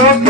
your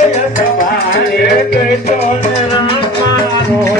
Hare Krishna, Hare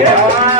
Yeah.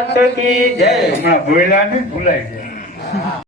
માત કી જય. હમણાં ભૂલા ને ભૂલાઈ ગયા.